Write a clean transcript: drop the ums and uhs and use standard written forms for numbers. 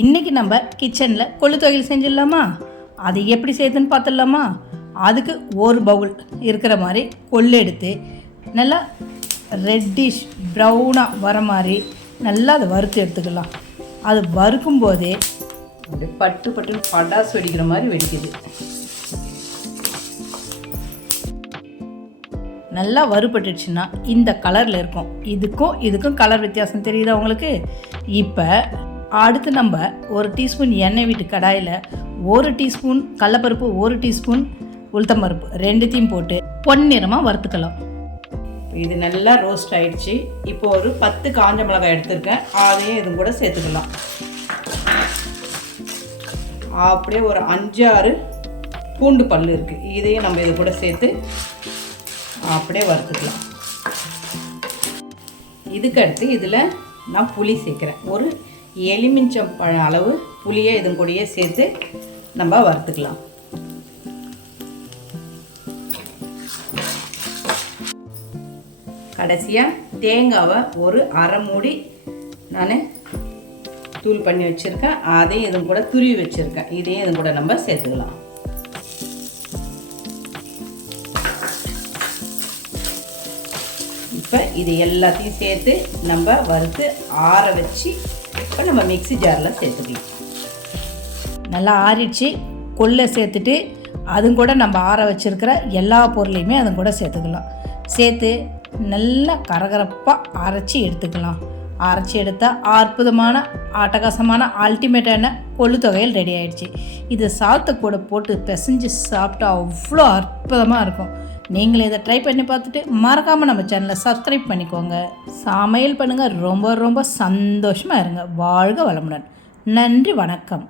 இன்றைக்கி நம்ம கிச்சனில் கொள்ளு துவையல் செஞ்சிடலாமா? அது எப்படி செய்யுதுன்னு பார்த்துடலாமா? அதுக்கு ஒரு பவுல் இருக்கிற மாதிரி கொள்ளு எடுத்து நல்லா ரெட்டிஷ் ப்ரௌனாக வர மாதிரி நல்லா அதை வறுத்து எடுத்துக்கலாம். அது வறுக்கும் போதே அப்படியே பட்டு பட்டுன்னு பட்டாசு வெடிக்கிற மாதிரி வெடிக்குது. நல்லா வறுபட்டுச்சுன்னா இந்த கலரில் இருக்கும். இதுக்கும் கலர் வித்தியாசம் தெரியுதா உங்களுக்கு? இப்போ அடுத்து நம்ம ஒரு டீஸ்பூன் எண்ணெய் விட்டு கடாயில் 1 டீஸ்பூன் கடலப்பருப்பு, 1 டீஸ்பூன் உளுத்தம்பருப்பு ரெண்டுத்தையும் போட்டு பொன்னிறமாக வறுத்துக்கலாம். இது நல்லா ரோஸ்ட் ஆகிடுச்சு. இப்போ ஒரு 10 காஞ்ச மிளகாய் எடுத்துருக்கேன், அதையும் இது கூட சேர்த்துக்கலாம். அப்படியே ஒரு 5-6 பூண்டு பல் இருக்குது, இதையும் நம்ம இது கூட சேர்த்து அப்படியே வறுத்துக்கலாம். இதுக்கடுத்து இதில் நான் புளி சேர்க்குறேன். ஒரு எலுமிச்சம் பழம் அளவு புளியை இது கூடயே சேர்த்து நம்ம வறுத்துக்கலாம். கடைசியாக தேங்காவை ஒரு அரை மூடி நான் தூள் பண்ணி வச்சுருக்கேன், அதையும் இது கூட துருவி வச்சுருக்கேன், இதையும் இது கூட நம்ம சேர்த்துக்கலாம். இப்போ இது எல்லாத்தையும் சேர்த்து நம்ம வறுத்து ஆற வச்சு இப்போ நம்ம மிக்ஸி ஜாரில் சேர்த்துக்கலாம். நல்லா ஆறிடுச்சு. கொள்ளை சேர்த்துட்டு அதுவும் கூட நம்ம ஆற வச்சுருக்கிற எல்லா பொருளையுமே அதுவும் கூட சேர்த்துக்கலாம். சேர்த்து நல்லா கரகரப்பாக அரைச்சி எடுத்துக்கலாம். அரைச்சி எடுத்தால் அற்புதமான அட்டகாசமான அல்டிமேட்டான கொள்ளு துவையல் ரெடி ஆகிடுச்சு. இது சாதத்தை கூட போட்டு பிசைஞ்சு சாப்பிட்டா அவ்வளோ அற்புதமாக இருக்கும். நீங்களே இதை ட்ரை பண்ணி பார்த்துட்டு மறக்காமல் நம்ம சேனலை சப்ஸ்கிரைப் பண்ணிக்கோங்க. சமையல் பண்ணுங்கள், ரொம்ப ரொம்ப சந்தோஷமாக இருங்க. வாழ்க வளமுடன். நன்றி, வணக்கம்.